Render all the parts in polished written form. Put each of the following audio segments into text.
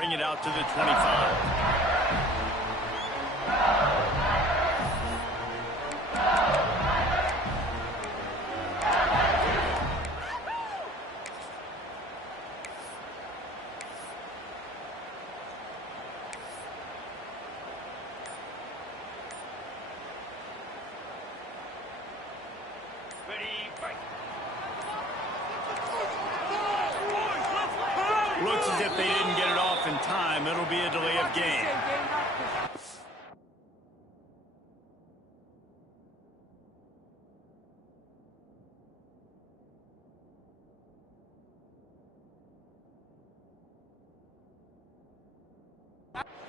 Bring it out to the 25. Looks as if they didn't get it off in time. It'll be a delay of game.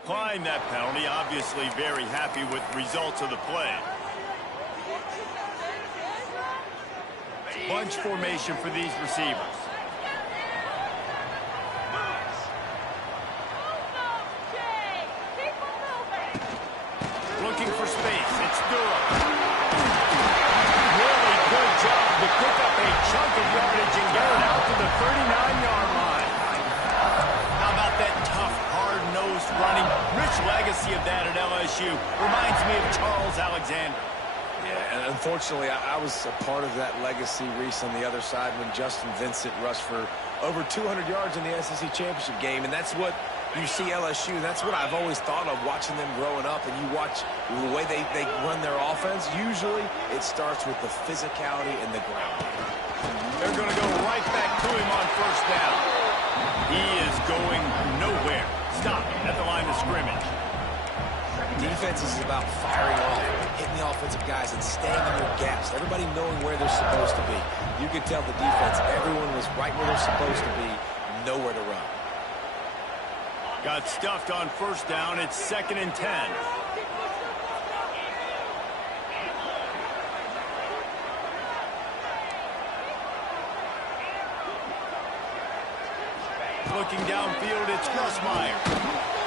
Applying that penalty, obviously very happy with the results of the play. Bunch formation for these receivers. Looking for space. It's Durham. Really good job to pick up a chunk of yardage and get it out to the 39-yard line. How about that tough, hard-nosed running? Rich legacy of that at LSU. Reminds me of Charles Alexander. Yeah, and unfortunately, I was a part of that legacy, Reese, on the other side when Justin Vincent rushed for over 200 yards in the SEC championship game, and that's what you see LSU. That's what I've always thought of watching them growing up, and you watch the way they run their offense. Usually, it starts with the physicality and the ground. They're going to go right back to him on first down. He is going nowhere. Stop at the line of scrimmage. Defense is about firing off, hitting the offensive guys, and staying in their gaps. Everybody knowing where they're supposed to be. You could tell the defense, everyone was right where they're supposed to be, nowhere to run. Got stuffed on first down. It's 2nd and 10. Looking downfield, it's Nussmeier.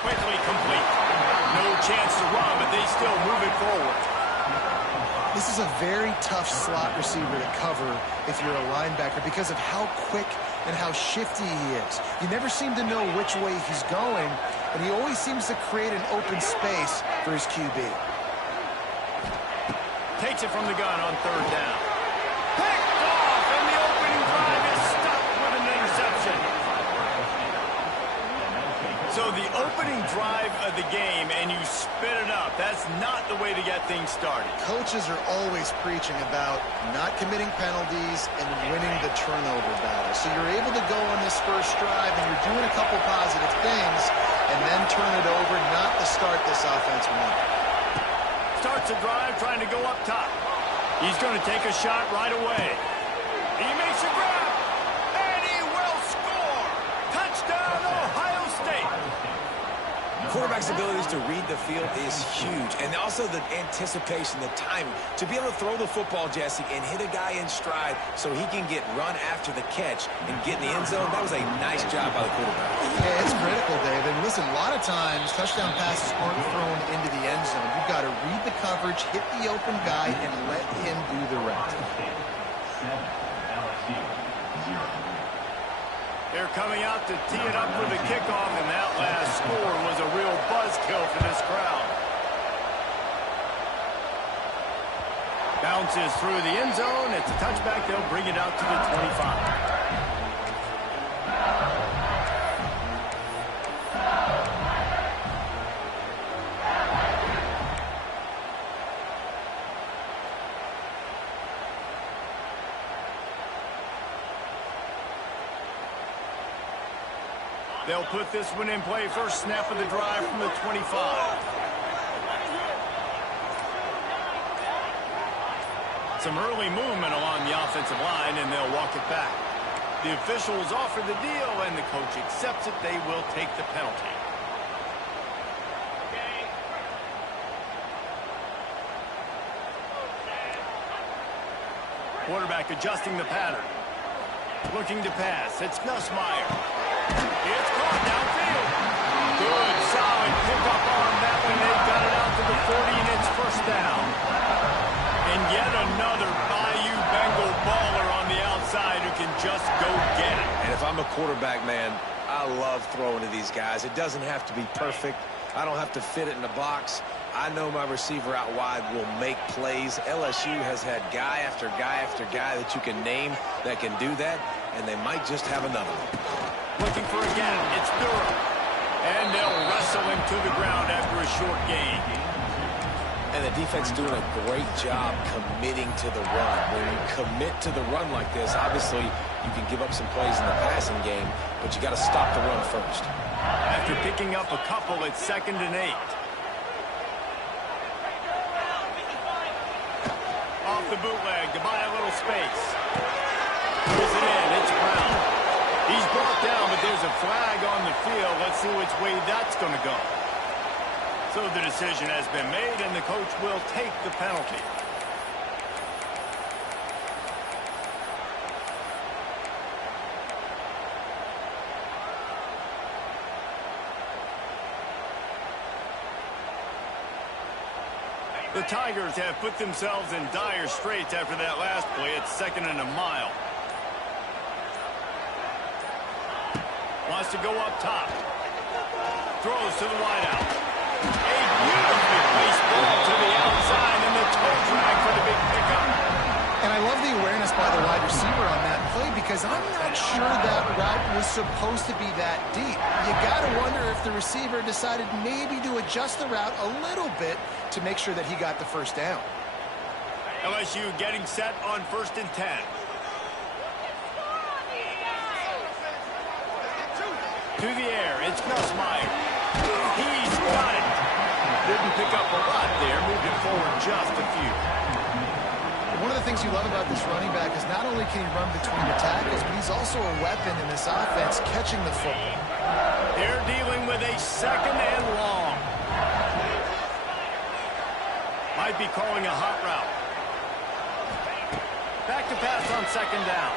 Quickly complete. No chance to run, but they still move it forward. This is a very tough slot receiver to cover if you're a linebacker because of how quick and how shifty he is. You never seem to know which way he's going, but he always seems to create an open space for his QB. Takes it from the gun on 3rd down. Picked off, and the opening drive is stopped with an interception. So the opening drive of the game, and you spit it up. That's not the way to get things started. Coaches are always preaching about not committing penalties and winning the turnover battle. So you're able to go on this first drive, and you're doing a couple positive things, and then turn it over, not to start this offense one. Starts a drive trying to go up top. He's going to take a shot right away. He makes a grab, and he will score. Touchdown, Ohio State. Quarterback's abilities to read the field is huge, and also the anticipation, the timing. To be able to throw the football, Jesse, and hit a guy in stride so he can get run after the catch and get in the end zone, that was a nice job by the quarterback. Yeah, it's critical, Dave. And listen, a lot of times touchdown passes aren't thrown into the end zone. You've got to read the coverage, hit the open guy, and let him do the rest. They're coming out to tee it up for the kickoff, and that last score was a real buzzkill for this crowd. Bounces through the end zone. It's a touchback. They'll bring it out to the 25. They'll put this one in play. First snap of the drive from the 25. Some early movement along the offensive line, and they'll walk it back. The officials offer the deal, and the coach accepts it. They will take the penalty. Quarterback adjusting the pattern. Looking to pass. It's Nussmeier. It's caught downfield. Good, solid pickup on that one. They've got it out to the 40, and it's first down. And yet another Bayou Bengal baller on the outside who can just go get it. And if I'm a quarterback, man, I love throwing to these guys. It doesn't have to be perfect. I don't have to fit it in the box. I know my receiver out wide will make plays. LSU has had guy after guy after guy that you can name that can do that, and they might just have another one. Looking for a gap. It's Durham. And they'll wrestle him to the ground after a short gain. And the defense doing a great job committing to the run. When you commit to the run like this, obviously you can give up some plays in the passing game, but you got to stop the run first. After picking up a couple, it's 2nd and 8. Off the bootleg to buy a little space. Pulls it in. It's Brown. He's brought down, but there's a flag on the field. Let's see which way that's going to go. So the decision has been made, and the coach will take the penalty. The Tigers have put themselves in dire straits after that last play. It's 2nd and a mile. Wants to go up top. Throws to the wideout. A beautifully placed ball to the outside, and the toe drag for the big pickup. And I love the awareness by the wide receiver on that play because I'm not sure that route was supposed to be that deep. You got to wonder if the receiver decided maybe to adjust the route a little bit to make sure that he got the first down. LSU getting set on 1st and 10. To the air, it's Nussmeier. He's got it. Didn't pick up a lot there, moved it forward just a few. One of the things you love about this running back is not only can he run between the tackles, but he's also a weapon in this offense catching the football. They're dealing with a 2nd and long. Might be calling a hot route. Back to pass on 2nd down.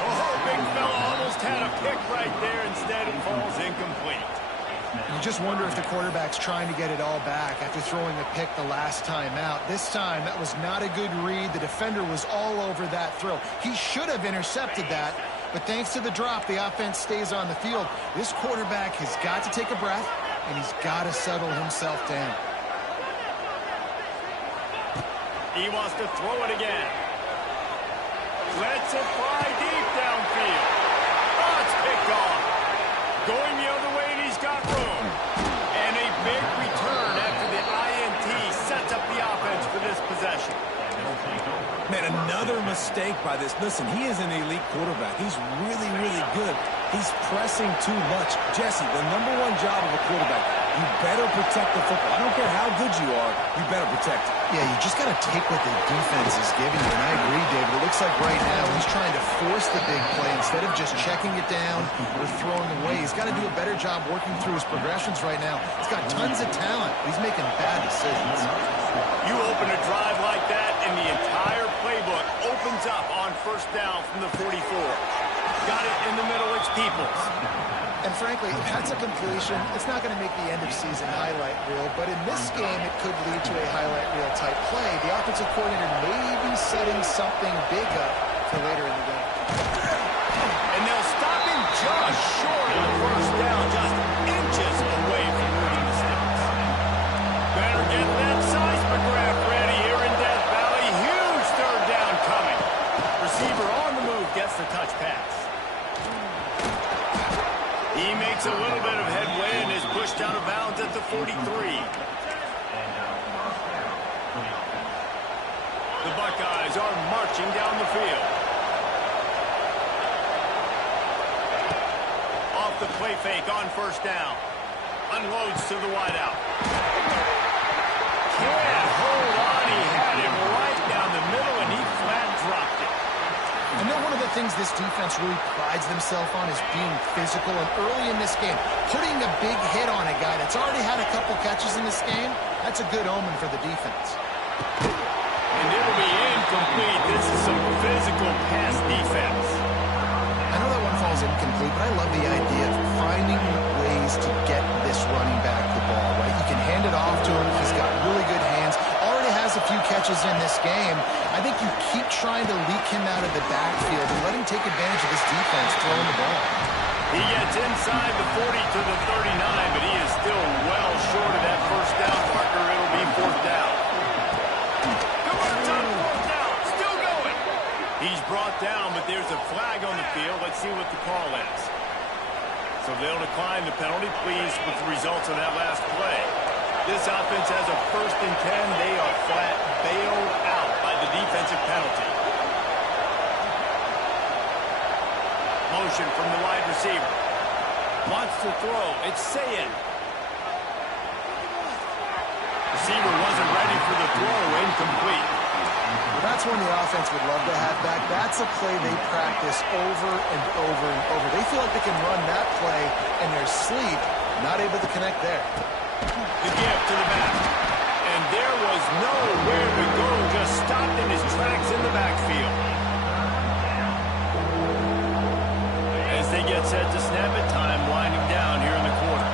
Oh, big fella almost had a pick right there. Instead, it falls incomplete. You just wonder if the quarterback's trying to get it all back after throwing a pick the last time out. This time, that was not a good read. The defender was all over that throw. He should have intercepted that, but thanks to the drop, the offense stays on the field. This quarterback has got to take a breath, and he's got to settle himself down. He wants to throw it again. Lets it fly deep downfield. Oh, it's picked off. Going the other way, and he's got room. And a big return after the INT sets up the offense for this possession. Man, another mistake by this. Listen, he is an elite quarterback. He's really, really good. He's pressing too much. Jesse, the #1 job of a quarterback, you better protect the football. I don't care how good you are, you better protect it. Yeah, you just got to take what the defense is giving you. And I agree, David. It looks like right now he's trying to force the big play instead of just checking it down or throwing away. He's got to do a better job working through his progressions right now. He's got tons of talent. He's making bad decisions. You open a drive like that, and the entire playbook opens up on 1st down from the 44. Got it in the middle. It's Peoples. And frankly, if that's a completion, it's not going to make the end-of-season highlight reel. But in this game, it could lead to a highlight reel type play. The offensive coordinator may be setting something big up for later in the game. And they'll stop him just short of the 1st down, just inches away from winning the sticks. Better get that seismograph ready here in Death Valley. Huge 3rd down coming. Receiver on the move gets the touch pass. He makes a little bit of headway and is pushed out of bounds at the 43. The Buckeyes are marching down the field. Off the play fake on 1st down. Unloads to the wideout. Can't hold on. He had him right down the middle, and he flat dropped it. I know one of the things this defense really prides themselves on is being physical. And early in this game, putting a big hit on a guy that's already had a couple catches in this game, that's a good omen for the defense. And it'll be incomplete. This is some physical pass defense. I know that one falls incomplete, but I love the idea of finding ways to get this running back the ball, right? You can hand it off to him. He's got really good hands. Already has a few catches catches in this game. I think you keep trying to leak him out of the backfield and let him take advantage of this defense throwing the ball. He gets inside the 40 to the 39, but he is still well short of that first down marker. It'll be fourth down. Converts on fourth down. Still going. He's brought down, but there's a flag on the field. Let's see what the call is. So they'll decline the penalty. Pleased with the results of that last play. This offense has a 1st and 10. They are flat bailed out by the defensive penalty. Motion from the wide receiver. Wants to throw. It's Sayin. Receiver wasn't ready for the throw. Incomplete. Well, that's one the offense would love to have back. That's a play they practice over and over and over. They feel like they can run that play in their sleep. Not able to connect there. The give to the back. And there was nowhere to go. Just stopped in his tracks in the backfield. As they get set to snap it, time winding down here in the quarter.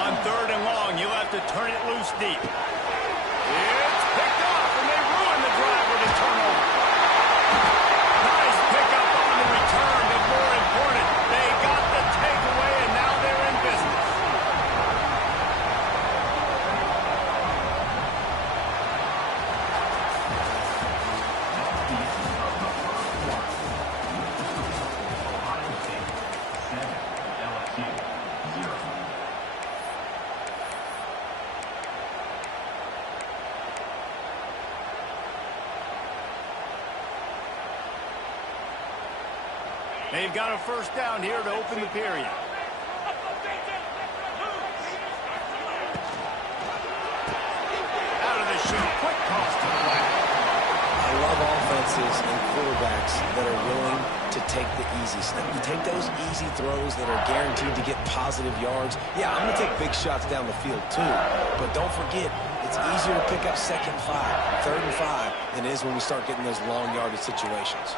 On 3rd and long, you'll have to turn it loose deep. It's picked off, and they ruin the drive with a turnover. Nice pickup on the return, but more important, they got the takeaway, and now they're in business. They've got a first down here to open the period. Out of the chute, quick toss to the left. I love offenses and quarterbacks that are willing to take the easy step. You take those easy throws that are guaranteed to get positive yards. Yeah, I'm going to take big shots down the field too. But don't forget, it's easier to pick up 2nd and 5, 3rd and 5 than it is when we start getting those long yardage situations.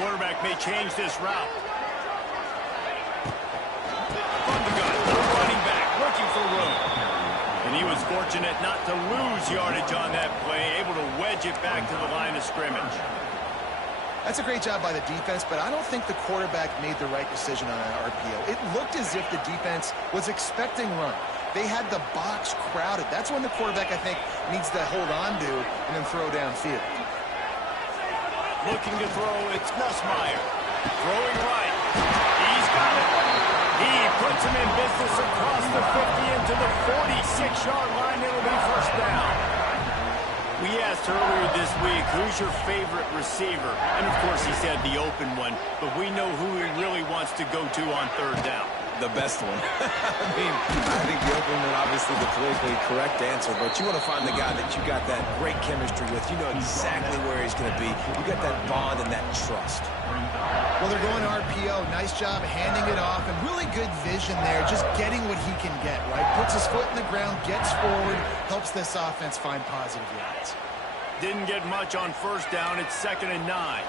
Quarterback may change this route. From the gun, running back, looking for room. And he was fortunate not to lose yardage on that play, able to wedge it back to the line of scrimmage. That's a great job by the defense, but I don't think the quarterback made the right decision on that RPO. It looked as if the defense was expecting run. They had the box crowded. That's when the quarterback, I think, needs to hold on to and then throw downfield. Looking to throw, it's Nussmeier. Throwing right. He's got it. He puts him in business across the 50 into the 46-yard line. It'll be first down. We asked earlier this week, who's your favorite receiver? And, of course, he said the open one. But we know who he really wants to go to on 3rd down. The best one. I think the open one, obviously the politically correct answer, but you want to find the guy that you got that great chemistry with. You know exactly where he's going to be. You got that bond and that trust. Well, they're going RPO. Nice job handing it off, and really good vision there, just getting what he can get, right? Puts his foot in the ground, gets forward, helps this offense find positive yards. Didn't get much on first down. It's 2nd and 9.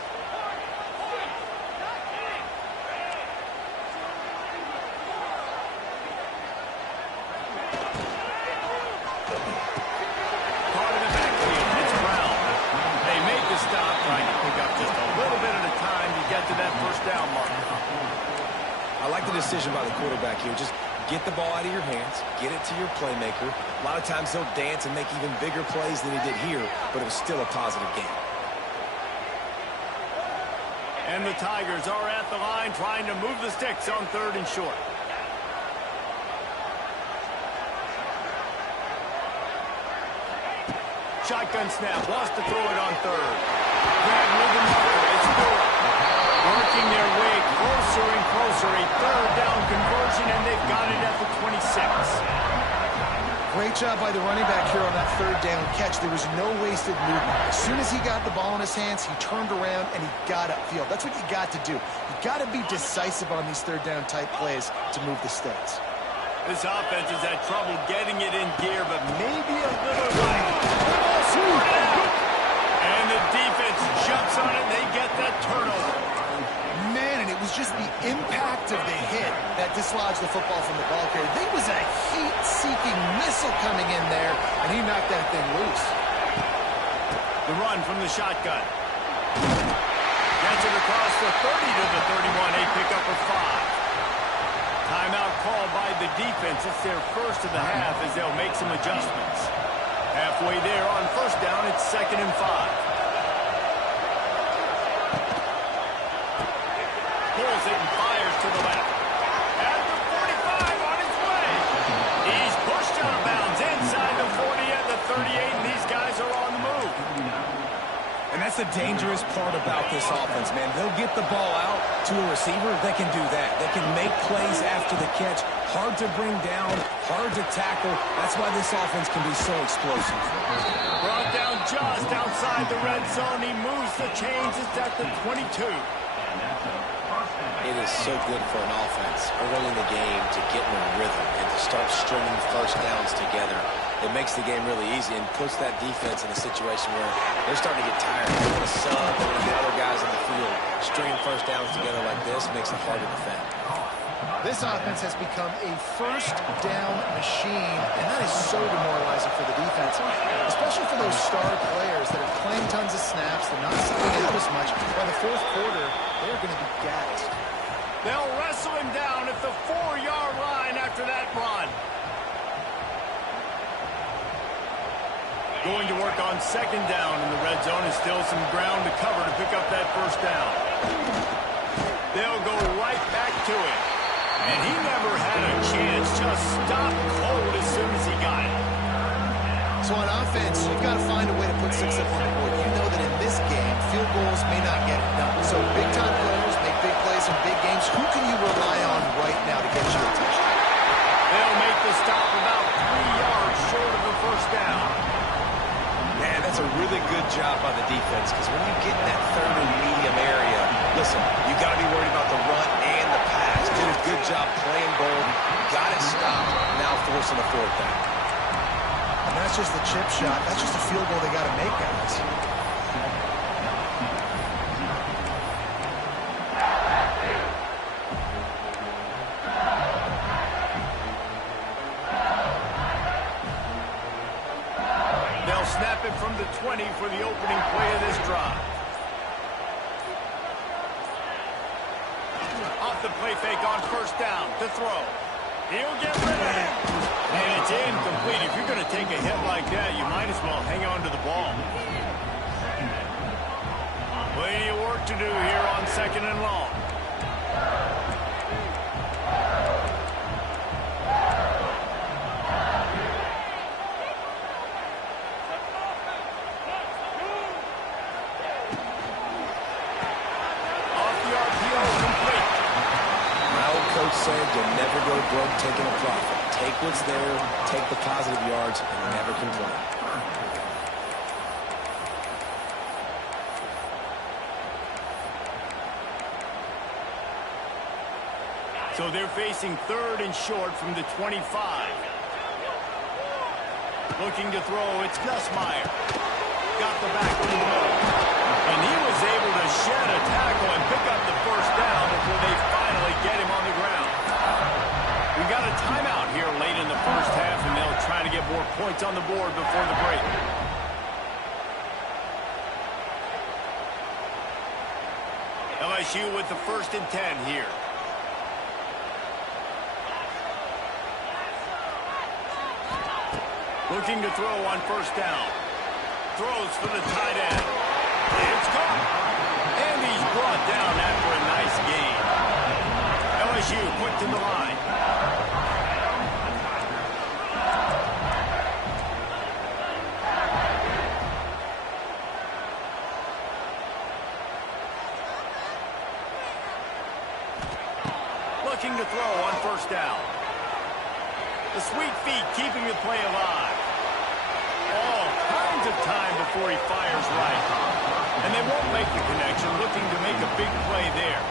I like the decision by the quarterback here. Just get the ball out of your hands, get it to your playmaker. A lot of times he'll dance and make even bigger plays than he did here, but it was still a positive game. And the Tigers are at the line trying to move the sticks on 3rd and short. Shotgun snap, wants to throw it on 3rd. Grab with the marker, it's Moore. Working their way closer and closer, a 3rd down conversion, and they've got it at the 26. Great job by the running back here on that 3rd down catch. There was no wasted movement. As soon as he got the ball in his hands, he turned around and he got upfield. That's what you got to do. You got to be decisive on these 3rd down type plays to move the sticks. This offense has had trouble getting it in gear, but maybe a little right. And the defense jumps on it, and they get that turnover. Man, and it was just the impact of the hit that dislodged the football from the ball carrier. There was a heat-seeking missile coming in there, and he knocked that thing loose. The run from the shotgun. Gets it across the 30 to the 31. A pickup of 5. Timeout called by the defense. It's their first of the half as they'll make some adjustments. Halfway there on first down, it's 2nd and 5. Pulls it and fires to the left. At the 45 on his way. He's pushed out of bounds inside the 40 at the 38, and these guys are on the move. And that's the dangerous part about this offense, man. They'll get the ball out to a receiver. They can do that. They can make plays after the catch. Hard to bring down, hard to tackle. That's why this offense can be so explosive. Brought down just outside the red zone. He moves the chains. It's at the 22. It is so good for an offense early in the game to get in a rhythm and to start stringing first downs together. It makes the game really easy and puts that defense in a situation where they're starting to get tired. They want to sub and the other guys in the field. Stringing first downs together like this makes it hard to defend. This offense has become a first down machine, and that is so demoralizing for the defense, especially for those star players that are playing tons of snaps. They're not sticking out as much. By the fourth quarter, they're going to be gassed. They'll wrestle him down at the 4-yard line after that run. Going to work on 2nd down in the red zone, and still some ground to cover to pick up that first down. They'll go right back to it. And he never had a chance, just stopped cold as soon as he got it. So on offense, you've got to find a way to put 6 up on the board. You know that in this game, field goals may not get it done. So big-time players make big plays in big games. Who can you rely on right now to get you a touchdown? They'll make the stop about 3 yards short of the first down. Man, that's a really good job by the defense because when you get in that 3rd and medium area, listen, you got to be worried about the run and the pass. Did a good job playing bold, got it stopped, now forcing a 4th down. And that's just the chip shot. That's just a field goal they got to make, guys. They'll snap it from the 20 for the opening play of this drive. Off the play fake on first down to throw. He'll get rid of it. And it's incomplete. If you're going to take a hit like that, you might as well hang on to the ball. Plenty of work to do here on 2nd and long. Said you'll never go broke taking a profit. Take what's there, take the positive yards, and never complain. So they're facing 3rd and short from the 25. Looking to throw, it's Nussmeier. Got the back in the middle. And he was able to shed a tackle and pick up the first down before they finally get him on the ground. We've got a timeout here late in the first half, and they'll try to get more points on the board before the break. LSU with the 1st and 10 here. Looking to throw on first down. Throws for the tight end. It's caught. And he's brought down after a nice gain. LSU quick to the line. Looking to throw on first down. The sweet feet keeping the play alive. All kinds of time before he fires right. And they won't make the connection, looking to make a big play there.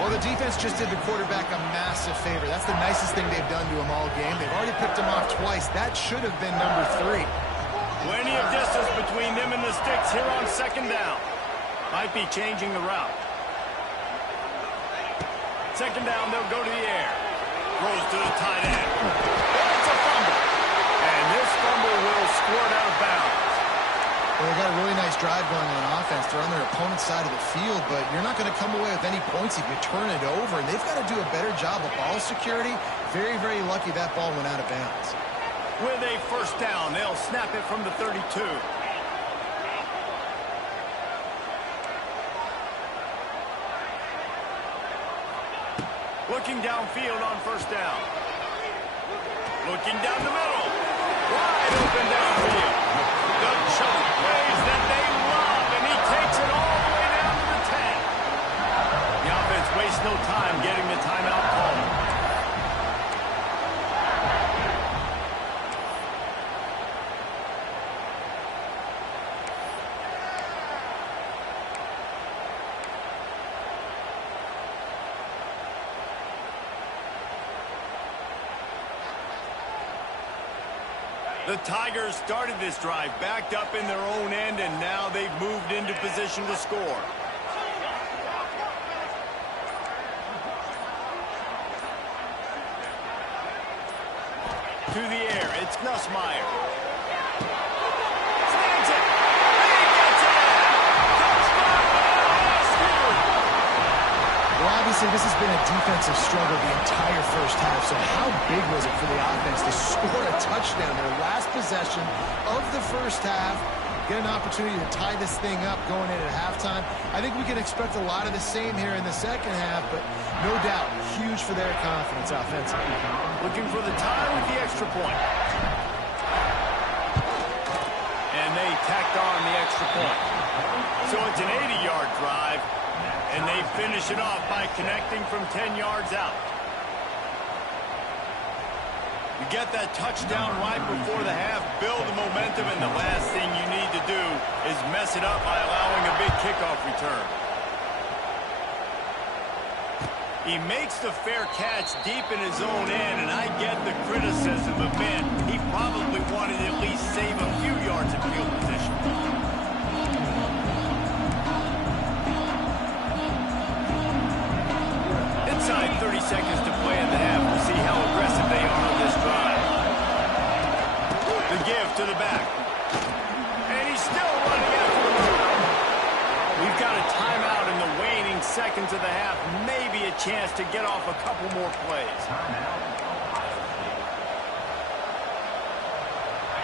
Well, the defense just did the quarterback a massive favor. That's the nicest thing they've done to him all game. They've already picked him off twice. That should have been number 3. Plenty of distance between them and the sticks here on 2nd down. Might be changing the route. Second down, they'll go to the air. Throws to the tight end. It's a fumble. And this fumble will squirt out of bounds. Well, they got a really nice drive going on offense. They're on their opponent's side of the field, but you're not going to come away with any points if you turn it over. And they've got to do a better job of ball security. Very, very lucky that ball went out of bounds. With a first down, they'll snap it from the 32. Looking downfield on first down. Looking down the middle. Wide open downfield. The choke plays that they love, and he takes it all the way down to the 10. The offense wastes no time getting the timeout called. The Tigers started this drive backed up in their own end, and now they've moved into position to score. To the air, it's Nussmeier. Stands it. He gets it in. Touchdown, LSU. Well, obviously, this has been a defensive struggle the entire first half, so how big was it for the offense to score a touchdown, their last possession of the first half, get an opportunity to tie this thing up going in at halftime? I think we can expect a lot of the same here in the second half, but no doubt, huge for their confidence offensively. Looking for the tie with the extra point. And they tacked on the extra point. So it's an 80-yard drive. And they finish it off by connecting from 10 yards out. You get that touchdown right before the half, build the momentum, and the last thing you need to do is mess it up by allowing a big kickoff return. He makes the fair catch deep in his own end, and I get the criticism of, man, he probably wanted to at least save a few yards of field position. Inside 30 seconds to play in the half. We'll see how aggressive they are on this drive. The give to the back. And he's still running after the move. We've got a timeout in the waning seconds of the half. Maybe a chance to get off a couple more plays.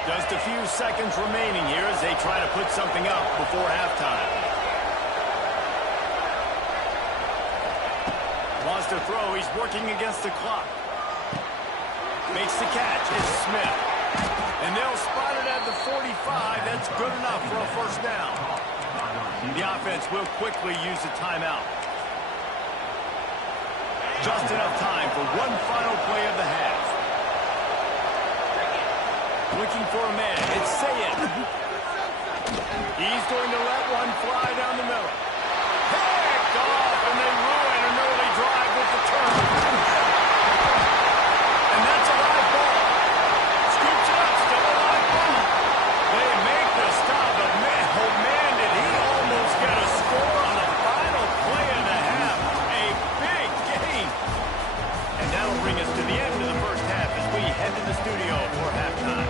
Just a few seconds remaining here as they try to put something up before halftime. Wants to throw. He's working against the clock. Makes the catch. It's Smith. And they'll spot it at the 45. That's good enough for a first down. The offense will quickly use the timeout. Just enough time for one final play of the half. Looking for a man. It's Sayed. He's going to let one fly down the middle. Picked off, and they ruin an early drive with the turn. And that's a live ball. Scoops it up, still a live ball. They make the stop, but man, oh man, did he almost get a score on the final play of the half. A big game. And that'll bring us to the end of the first half as we head to the studio for halftime.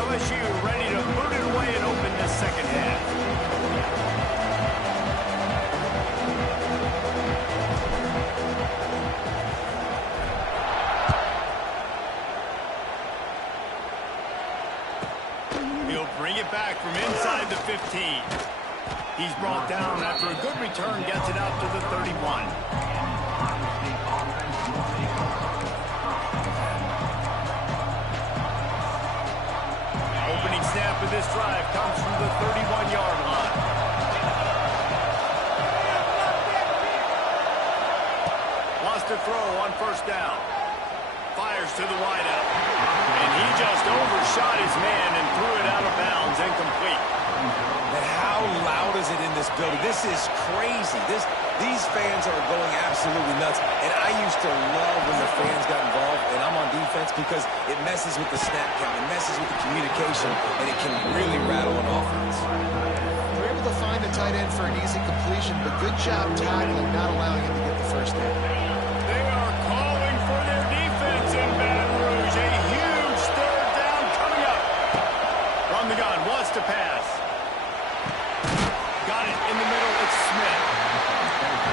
LSU ready to boot it away and open this second half. He'll bring it back from inside the 15. He's brought down after a good return, gets it out to the 31. Opening snap of this drive comes from the 31-yard line. Wants to throw on first down. Fires to the wideout. And he just overshot his man and threw it out of bounds, incomplete. And how loud is it in this building? This is crazy. These fans are going absolutely nuts. And I used to love when the fans got involved, and I'm on defense because it messes with the snap count. It messes with the communication, and it can really rattle an offense. They're able to find a tight end for an easy completion, but good job tackling, not allowing him to get the first down. They are calling for their defense in Baton Rouge. A huge third down coming up. From the gun, wants to pass. Got it in the middle. It's Smith.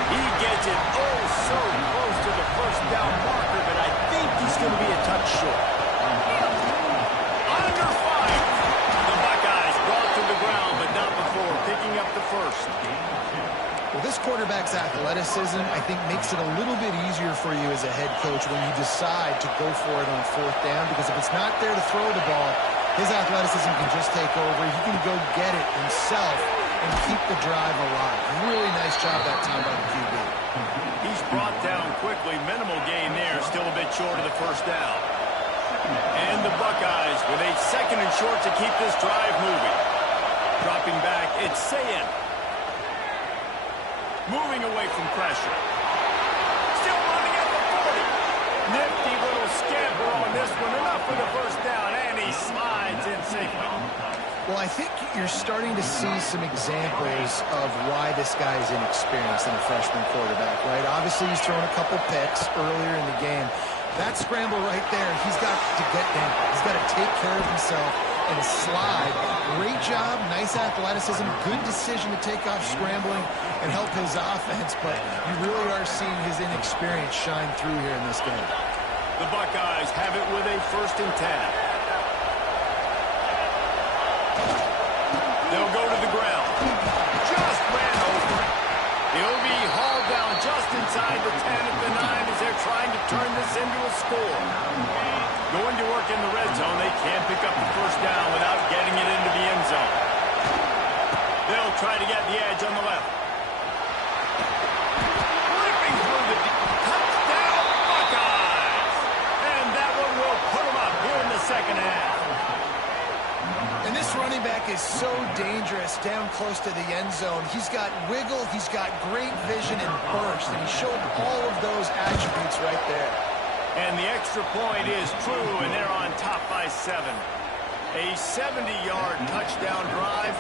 He gets it oh so close to the first down marker, but I think he's going to be a touch short. Under fire. The Buckeyes brought to the ground, but not before picking up the first. Well, this quarterback's athleticism, I think, makes it a little bit easier for you as a head coach when you decide to go for it on fourth down, because if it's not there to throw the ball, his athleticism can just take over. He can go get it himself and keep the drive alive. Really nice job that time by the QB. He's brought down quickly. Minimal gain there. Still a bit short of the first down. And the Buckeyes with a second and short to keep this drive moving. Dropping back, it's Sayin. Moving away from pressure. Still running at the 40. Nifty little scamper on this one. Enough for the first down, and he slides in safely. Well, I think you're starting to see some examples of why this guy is inexperienced in a freshman quarterback, right? Obviously, he's thrown a couple picks earlier in the game. That scramble right there, he's got to get down. He's got to take care of himself and slide. Great job, nice athleticism, good decision to take off scrambling and help his offense, but you really are seeing his inexperience shine through here in this game. The Buckeyes have it with a 1st and 10. They'll go to the ground. Just ran over it. He'll be hauled down just inside the 10 at the 9 as they're trying to turn this into a score. Going to work in the red zone. They can't pick up the first down without getting it into the end zone. They'll try to get the edge on the left. Ripping through the touchdown Buckeyes. And that one will put them up here in the second half. And this running back is so dangerous down close to the end zone. He's got wiggle, he's got great vision and burst, and he showed all of those attributes right there. And the extra point is true, and they're on top by 7. A 70-yard touchdown drive.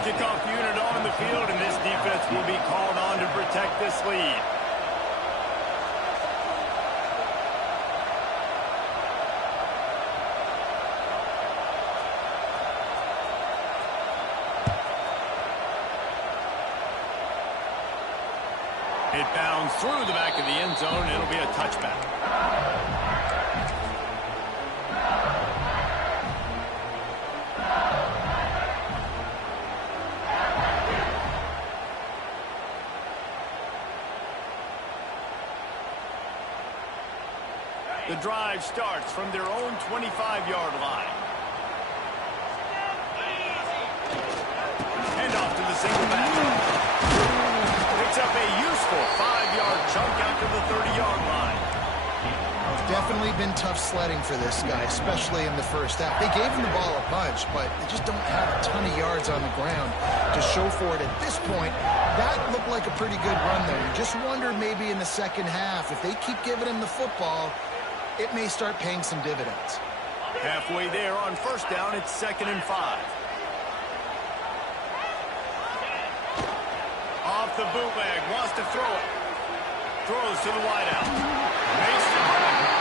Kickoff unit on the field, and this defense will be called on to protect this lead. It bounds through the back of the end zone. It'll be a touchback. The drive starts from their own 25-yard line. Hand off to the single back. Picks up a useful 5-yard chunk out to the 30-yard line. It's definitely been tough sledding for this guy, especially in the first half. They gave him the ball a bunch, but they just don't have a ton of yards on the ground to show for it. At this point, that looked like a pretty good run there. You just wonder maybe in the second half, if they keep giving him the football, it may start paying some dividends. Halfway there on first down, it's 2nd and 5. Off the bootleg, wants to throw it. Throws to the wideout. Makes the grab.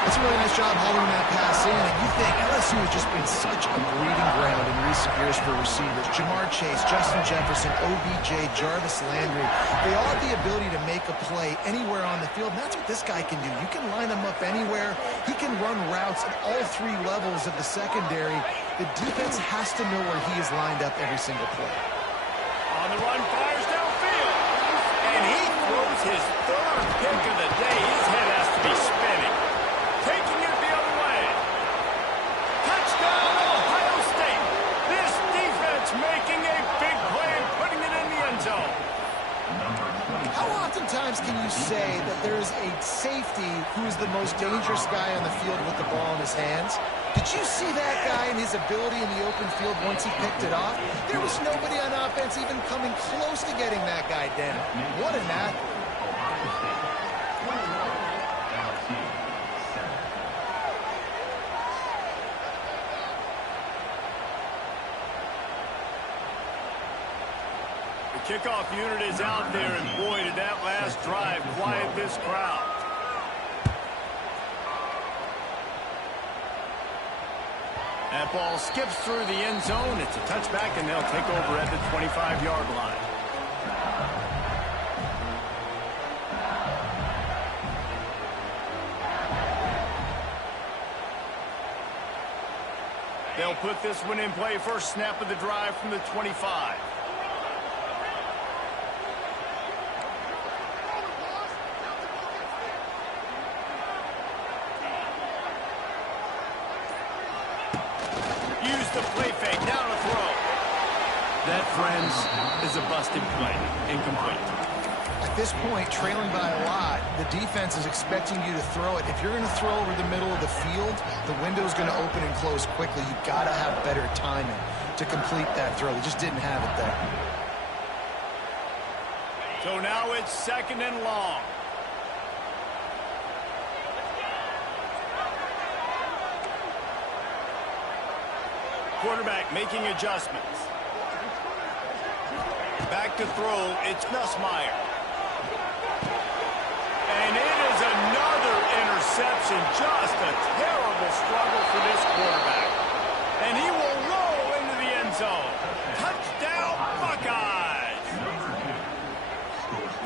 That's a really nice job hauling that pass in. And you think LSU has just been such a breeding ground in recent years for receivers. Jamar Chase, Justin Jefferson, OBJ, Jarvis Landry. They all have the ability to make a play anywhere on the field. And that's what this guy can do. You can line him up anywhere. He can run routes at all 3 levels of the secondary. The defense has to know where he is lined up every single play. On the run, fires downfield. And he throws his 3rd pick of the day. His head has to be spinning. Taking it the other way. Touchdown, Ohio State. This defense making a big play and putting it in the end zone. How oftentimes can you say that there is a safety who is the most dangerous guy on the field with the ball in his hands? Did you see that guy and his ability in the open field once he picked it off? There was nobody on offense even coming close to getting that guy down. What an athlete. The kickoff unit is out there, and boy, did that last drive quiet this crowd. That ball skips through the end zone. It's a touchback, and they'll take over at the 25-yard line. They'll put this one in play. First snap of the drive from the 25. Use the play fake, down a throw. That, friends, is a busted play. Incomplete. At this point, trailing by a lot, the defense is expecting you to throw it. If you're going to throw over the middle of the field, the window's going to open and close quickly. You've got to have better timing to complete that throw. They just didn't have it there. So now it's 2nd and long. Quarterback making adjustments. Back to throw, it's Nussmeier. And it is another interception. Just a terrible struggle for this quarterback. And he will roll into the end zone. Touchdown, Buckeyes!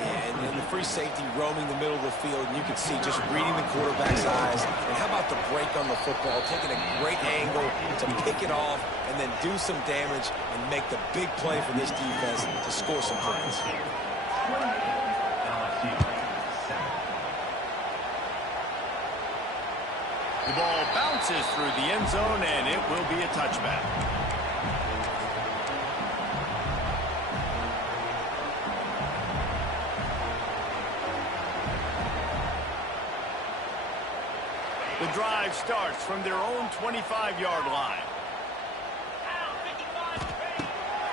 Yeah, and the free safety roaming the middle of the field, and you can see just reading the quarterback's eyes. And how about the break on the football, taking a great angle to pick it off and then do some damage and make the big play for this defense to score some points. The ball bounces through the end zone, and it will be a touchback. The drive starts from their own 25-yard line.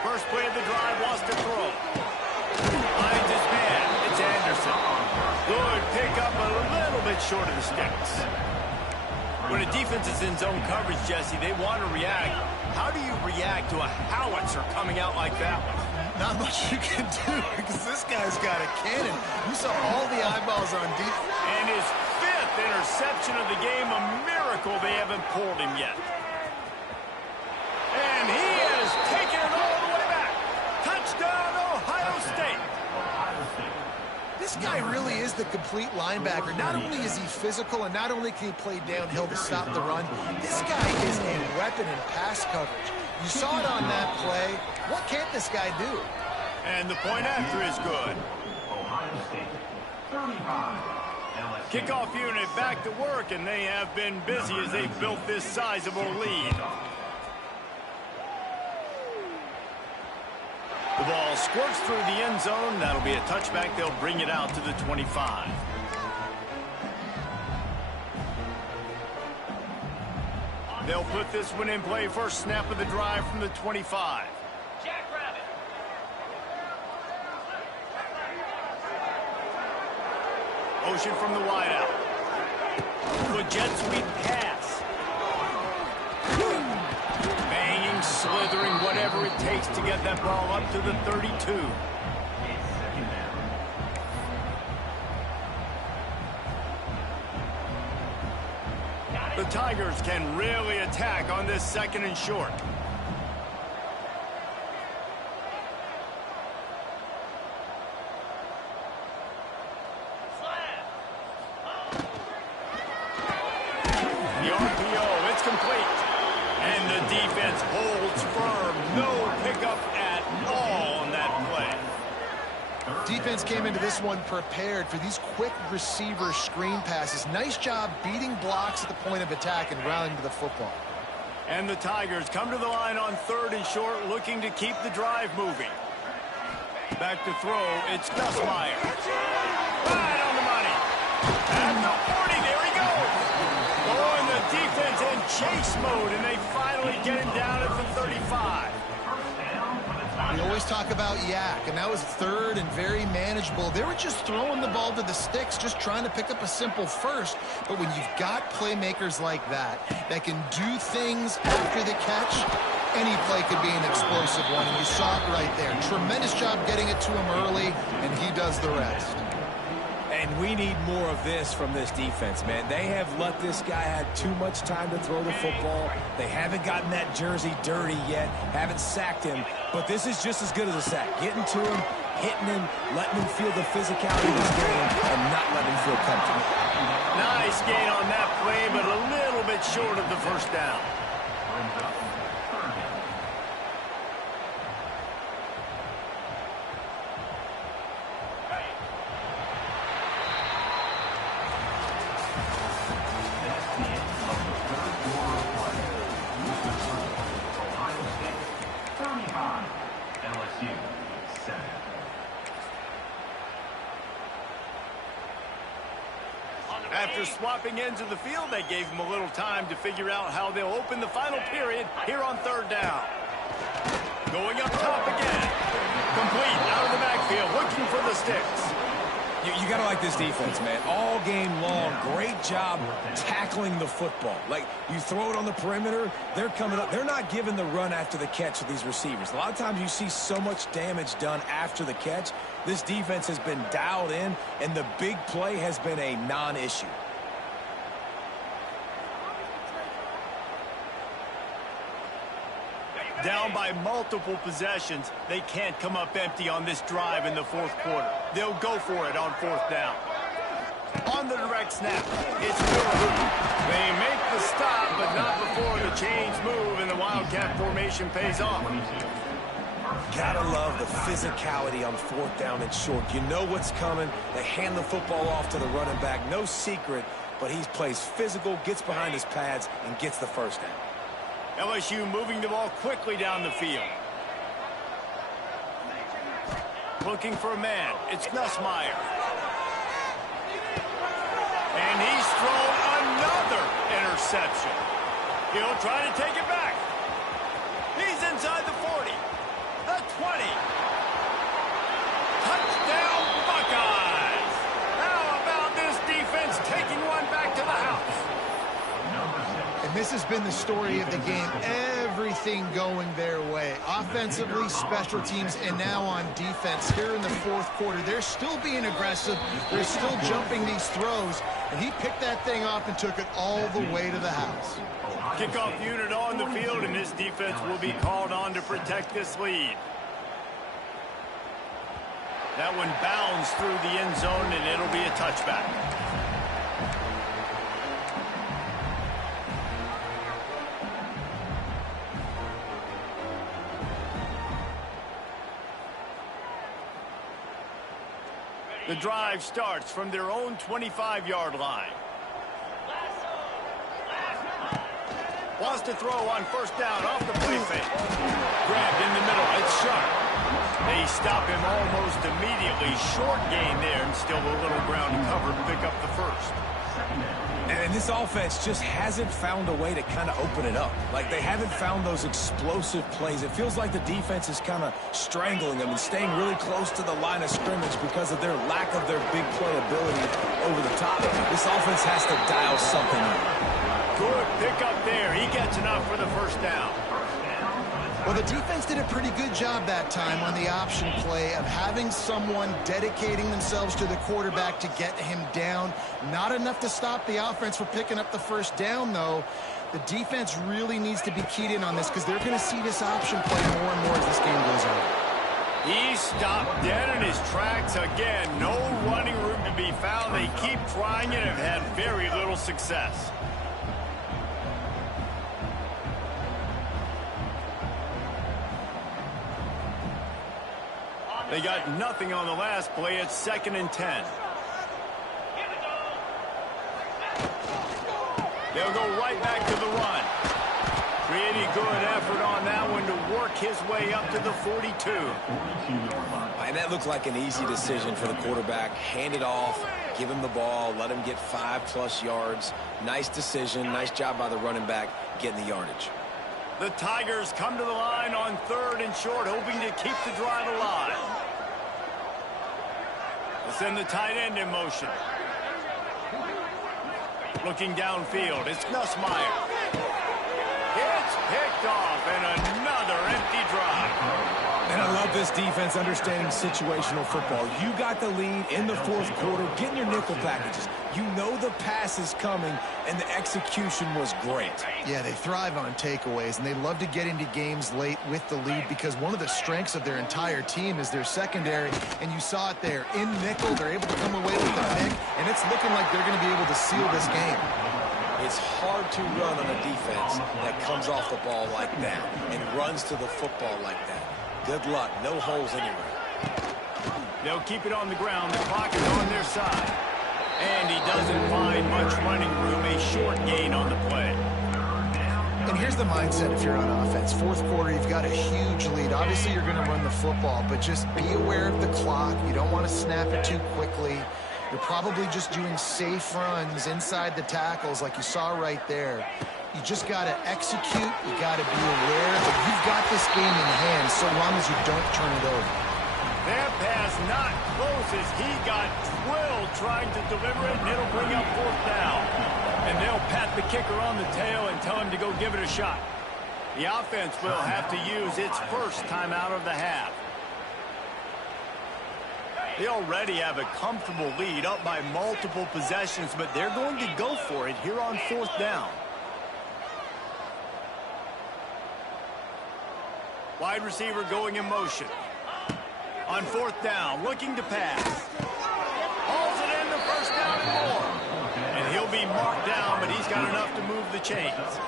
First play of the drive wants to throw. Finds his man. It's Anderson. Good pickup, a little bit short of the sticks. When a defense is in zone coverage, Jesse, they want to react. How do you react to a howitzer coming out like that one? Not much you can do because this guy's got a cannon. You saw all the eyeballs on defense. And his 5th interception of the game, a miracle they haven't pulled him yet. And he is taking it all the way back. Touchdown, Ohio State. This guy really is the complete linebacker. Not only is he physical and not only can he play downhill to stop the run, this guy is a weapon in pass coverage. You saw it on that play. What can't this guy do? And the point after is good. Kickoff unit back to work, and they have been busy as they built this sizable lead. The ball squirts through the end zone. That'll be a touchback. They'll bring it out to the 25. They'll put this one in play. First snap of the drive from the 25. Motion from the wideout. Good jet sweep pass. Banging, slithering, whatever it takes to get that ball up to the 32. The Tigers can really attack on this 2nd and short. The RPO, it's complete. And the defense holds firm. No pickup at all on that play. Defense came into this one prepared for these quick receiver screen passes. Nice job beating blocks at the point of attack and rallying to the football. And the Tigers come to the line on 3rd and short, looking to keep the drive moving. Back to throw, it's Nussmeier. Right on the money. At the 40, there he goes. Oh, and the defense in chase mode, and they finally get him down at the 35. We always talk about yak, and that was third and very manageable. They were just throwing the ball to the sticks, just trying to pick up a simple first. But when you've got playmakers like that can do things after the catch, any play could be an explosive one, and you saw it right there. Tremendous job getting it to him early, and he does the rest. And we need more of this from this defense, man. They have let this guy have too much time to throw the football. They haven't gotten that jersey dirty yet, haven't sacked him. But this is just as good as a sack. Getting to him, hitting him, letting him feel the physicality of this game, and not letting him feel comfortable. Nice gain on that play, but a little bit short of the first down. After swapping ends of the field, they gave him a little time to figure out how they'll open the final period here on third down. Going up top again. Complete out of the backfield, looking for the sticks. You got to like this defense, man. All game long, great job tackling the football. Like, you throw it on the perimeter, they're coming up. They're not giving the run after the catch with these receivers. A lot of times you see so much damage done after the catch. This defense has been dialed in, and the big play has been a non-issue. Down by multiple possessions, they can't come up empty on this drive in the fourth quarter. They'll go for it on fourth down. On the direct snap, it's good. They make the stop, but not before the chains move and the Wildcat formation pays off. Gotta love the physicality on fourth down and short. You know what's coming. They hand the football off to the running back. No secret, but he plays physical, gets behind his pads, and gets the first down. LSU moving the ball quickly down the field. Looking for a man. It's Nussmeier. And he's thrown another interception. He'll try to take it back. He's inside the 40. The 20. Touchdown, Buckeyes. How about this defense taking one back to the house? And this has been the story of the game. Everything going their way. Offensively, special teams, and now on defense. Here in the fourth quarter, they're still being aggressive. They're still jumping these throws. And he picked that thing off and took it all the way to the house. Kickoff unit on the field, and this defense will be called on to protect this lead. That one bounds through the end zone, and it'll be a touchback. The drive starts from their own 25-yard line. Wants to throw on first down off the play fake. Grabbed in the middle. It's sharp. They stop him almost immediately. Short gain there, and still a little ground to cover to pick up the first. And this offense just hasn't found a way to kind of open it up. Like, they haven't found those explosive plays. It feels like the defense is kind of strangling them and staying really close to the line of scrimmage because of their lack of their big play ability over the top. This offense has to dial something up. Good pick up there. He gets enough for the first down. Well, the defense did a pretty good job that time on the option play of having someone dedicating themselves to the quarterback to get him down. Not enough to stop the offense from picking up the first down, though. The defense really needs to be keyed in on this because they're going to see this option play more and more as this game goes on. He stopped dead in his tracks again. No running room to be found. They keep trying it and have had very little success. They got nothing on the last play. It's 2nd and 10. They'll go right back to the run. Pretty good effort on that one to work his way up to the 42. And that looked like an easy decision for the quarterback. Hand it off, give him the ball, let him get 5+ yards. Nice decision. Nice job by the running back getting the yardage. The Tigers come to the line on 3rd and short, hoping to keep the drive alive. We'll send the tight end in motion. Looking downfield, it's Nussmeier. It's picked off, and another empty drive. And I love this defense understanding situational football. You got the lead in the 4th quarter, getting your nickel packages. You know the pass is coming, and the execution was great. Yeah, they thrive on takeaways, and they love to get into games late with the lead because one of the strengths of their entire team is their secondary, and you saw it there. In nickel, they're able to come away with the pick, and it's looking like they're going to be able to seal this game. It's hard to run on a defense that comes off the ball like that and runs to the football like that. Good luck. No holes anywhere. They'll keep it on the ground. The clock is on their side. And he doesn't find much running room. A short gain on the play. And here's the mindset if you're on offense. 4th quarter, you've got a huge lead. Obviously, you're going to run the football, but just be aware of the clock. You don't want to snap it too quickly. You're probably just doing safe runs inside the tackles like you saw right there. You just got to execute. You got to be aware that you've got this game in hand so long as you don't turn it over. That pass not close as he got drilled trying to deliver it, and it'll bring up 4th down. And they'll pat the kicker on the tail and tell him to go give it a shot. The offense will have to use its first timeout of the half. They already have a comfortable lead up by multiple possessions, but they're going to go for it here on 4th down. Wide receiver going in motion. On 4th down, looking to pass. Hauls it in, the first down and more. And he'll be marked down, but he's got enough to move the chains.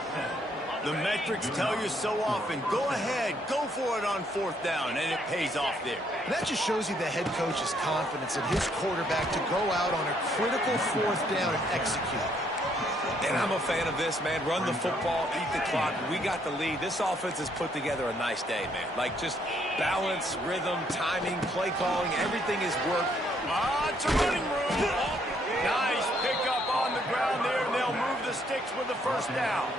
The metrics tell you so often, go ahead, go for it on 4th down, and it pays off there. And that just shows you the head coach's confidence in his quarterback to go out on a critical 4th down and execute. And I'm a fan of this, man. Run the football, eat the clock. We got the lead. This offense has put together a nice day, man. Like just balance, rhythm, timing, play calling, everything is worked. It's a running room. Nice pickup on the ground there, and they'll move the sticks with the first down.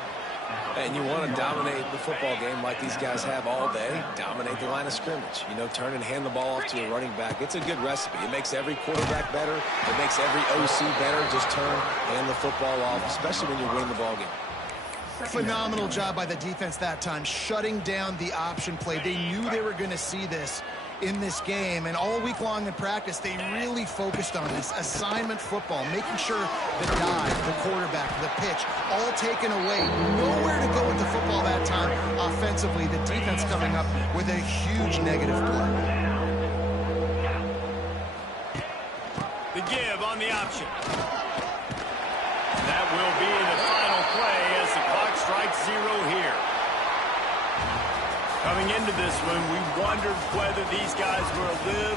And you want to dominate the football game like these guys have all day. Dominate the line of scrimmage. You know, turn and hand the ball off to a running back. It's a good recipe. It makes every quarterback better. It makes every OC better. Just turn, hand the football off, especially when you're winning the ball game. Phenomenal job by the defense that time, shutting down the option play. They knew they were going to see this in this game, and all week long in practice, they really focused on this assignment football, making sure the dive, the quarterback, the pitch, all taken away. Nowhere to go with the football that time offensively. The defense coming up with a huge negative play. The give on the option. That will be the final play as the clock strikes 0 here. Coming into this one, we wondered whether these guys were a little